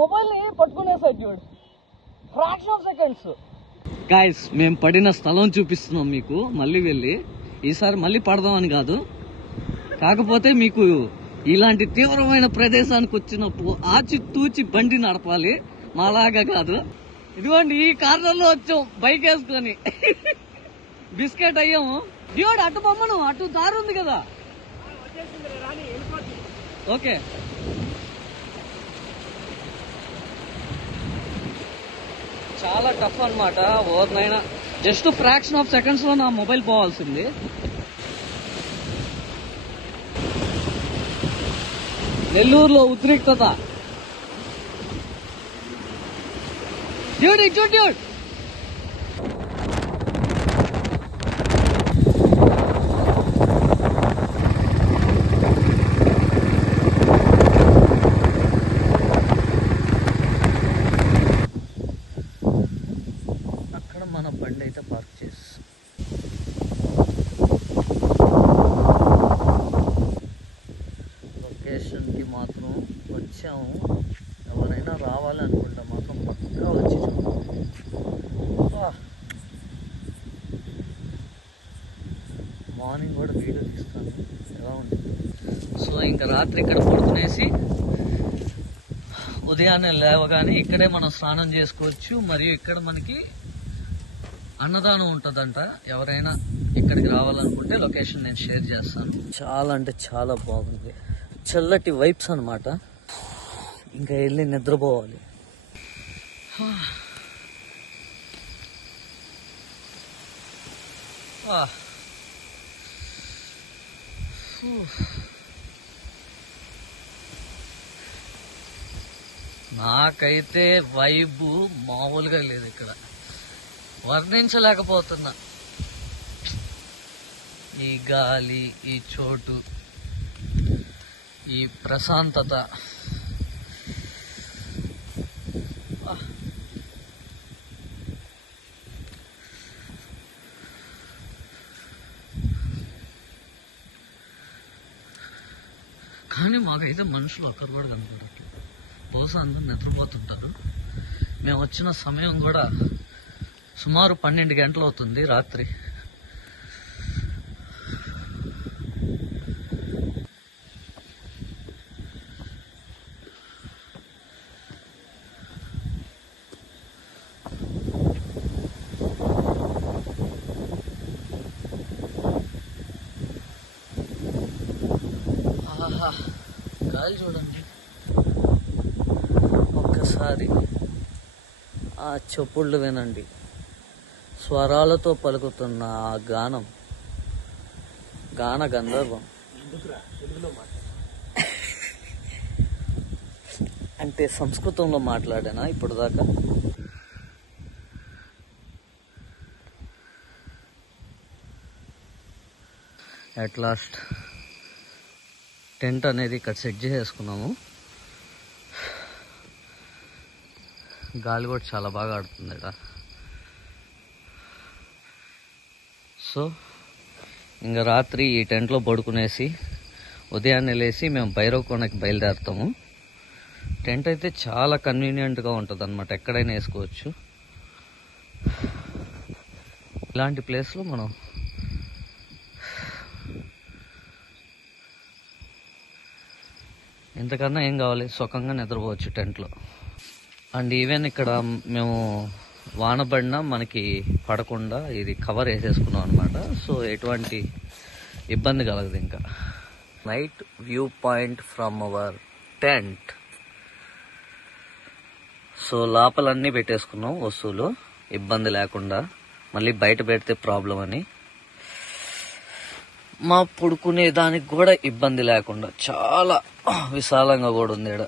Mobile ని పట్టుకునేసాడు చూడు, fraction of seconds. Guys, మేము పడిన స్థలం చూపిస్తున్నాం మీకు. మళ్ళీ వెళ్ళి ఈసారి మళ్ళీ పడదామని కాదు, కాకపోతే మీకు ఇలాంటి తీవ్రమైన ప్రదేశానికి వచ్చినప్పుడు ఆచితూచి బండి నడపాలి, మాలాగా కాదు. ఇదిగోండి, ఈ కార్నర్లో వచ్చాం బైక్ వేసుకొని. బిస్కెట్ అయ్యాము. డ్యూడ్ అటు బొమ్మను, అటు దారి ఉంది కదా. ఓకే, చాలా టఫ్ అనమాట. ఓవర్నైనా జస్ట్ ఫ్రాక్షన్ ఆఫ్ సెకండ్స్ లో నా మొబైల్ పోవాల్సింది. నెల్లూరులో ఉద్రిక్తత. డ్యూడ్ ఇటు డ్యూడ్. అక్కడ మన బండి అయితే పార్క్ చేసి లొకేషన్కి మాత్రం వచ్చాము. ఎవరైనా రావాలనుకుంటే మాత్రం పక్కా వచ్చి మార్నింగ్ కూడా వీడియో తీస్తాను ఎలా ఉంటుంది. సో ఇంకా రాత్రి ఇక్కడ పడుకునేసి ఉదయాన్నే లేవగానే ఇక్కడే మనం స్నానం చేసుకోవచ్చు. మరియు ఇక్కడ మనకి అన్నదానం ఉంటుందంట. ఎవరైనా ఇక్కడికి రావాలనుకుంటే లొకేషన్ నేను షేర్ చేస్తాను. చాలా అంటే చాలా బాగుంది, చల్లటి వైబ్స్ అనమాట. ఇంకా వెళ్ళి నిద్రపోవాలి. నాకైతే వైబు మామూలుగా లేదు, ఇక్కడ వర్ణించలేకపోతున్నా. ఈ గాలి, ఈ చోటు, ఈ ప్రశాంతత. కానీ మాకైతే మనుషులు ఒక్కరు కూడా కనపడరు. బహుశా అందరూ నిద్రపోతుంటారు. మేము వచ్చిన సమయం కూడా సుమారు 12 గంటలు అవుతుంది రాత్రి. గాలి చూడండి ఒక్కసారి. ఆ చప్పుళ్ళు వినండి, స్వరాలతో పలుకుతున్న ఆ గానం, గాన గంధర్వం. అంటే సంస్కృతంలో మాట్లాడానా ఇప్పుడు దాకా? అట్ లాస్ట్ టెంట్ అనేది ఇక్కడ సెట్ చేసుకున్నాము. గాలి కూడా చాలా బాగా ఆడుతుంది ఇక్కడ. సో ఇంకా రాత్రి ఈ టెంట్లో పడుకునేసి ఉదయాన్నే లేసి మేము భైరవకోనకి బయలుదేరుతాము. టెంట్ అయితే చాలా కన్వీనియంట్గా ఉంటుంది అనమాట, ఎక్కడైనా వేసుకోవచ్చు. ఇలాంటి ప్లేస్లో మనం ఇంతకన్నా ఏం కావాలి, సుఖంగా నిద్రపోవచ్చు టెంట్లో. అండ్ ఈవెన్ ఇక్కడ మేము వాన పడినా మనకి పడకుండా ఇది కవర్ వేసేసుకున్నాం అనమాట. సో ఎటువంటి ఇబ్బంది కలగదు. ఇంకా night view point from our tent. So లోపలన్నీ పెట్టేసుకున్నాం వస్తువులు, ఇబ్బంది లేకుండా. మళ్ళీ బయట పెడితే ప్రాబ్లం అని మా పడుకునే దానికి కూడా ఇబ్బంది లేకుండా చాలా విశాలంగా కూడా ఉంది ఇక్కడ.